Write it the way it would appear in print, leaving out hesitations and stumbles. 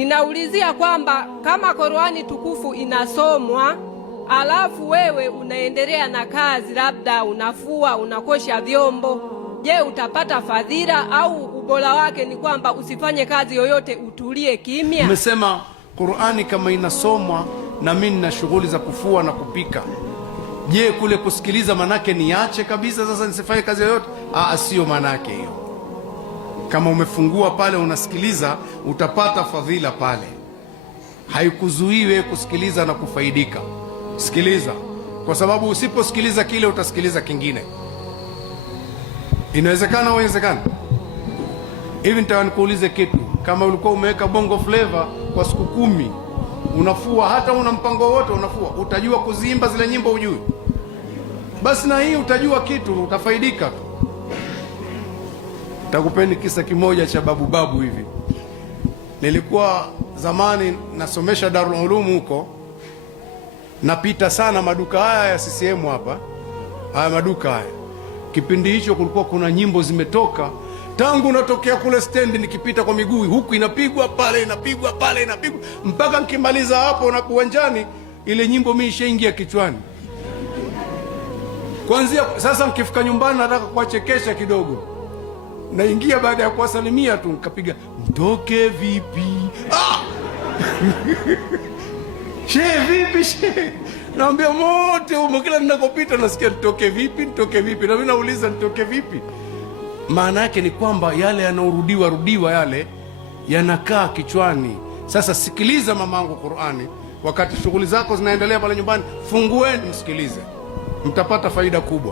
Ninaulizia kwamba kama Qur'ani tukufu inasomwa alafu wewe unaendelea na kazi, labda unafua, unakosha vyombo, je, utapata fadhila au ubora wake ni kwamba usifanye kazi yoyote, utulie kimya? Umesema Qur'ani kama inasomwa na mimi nina shughuli za kufua na kupika, je, kule kusikiliza manake niache kabisa sasa nisifanye kazi yoyote? Sio manake hiyo. Kama umefungua pale unasikiliza, utapata fadhila pale, haikuzuiwe kusikiliza na kufaidika. Sikiliza, kwa sababu usiposikiliza kile utasikiliza kingine. Inawezekana au inawezekana? Hivi nitaka nikuulize kitu. Kama ulikuwa umeweka bongo flavor kwa siku 10, unafua, hata una mpango wote unafua, utajua kuziimba zile nyimbo ujui? Basi na hii utajua kitu, utafaidika tu. Takupeni kisa kimoja cha babu hivi. Nilikuwa zamani nasomesha Darul Ulum huko, napita sana maduka haya ya CCM hapa, haya maduka haya. Kipindi hicho kulikuwa kuna nyimbo zimetoka, tangu natokea kule stendi nikipita kwa miguu, huku inapigwa pale, inapigwa pale, inapigwa mpaka nikimaliza hapo na uwanjani, ile nyimbo mimi ishaingia kichwani. Kwanza sasa nikifika nyumbani nataka kuwachekesha kidogo, naingia baada ya kuwasalimia tu nikapiga mtoke vipi. Shehe vipi shehe? Naambia mote umo, kila ninakopita nasikia nitoke vipi, nitoke vipi. Na mimi nauliza nitoke vipi? Maana yake ni kwamba yale yanaorudiwa yale yanakaa kichwani. Sasa sikiliza mamangu Qur'ani, wakati shughuli zako zinaendelea pale nyumbani, fungueni msikilize, mtapata faida kubwa.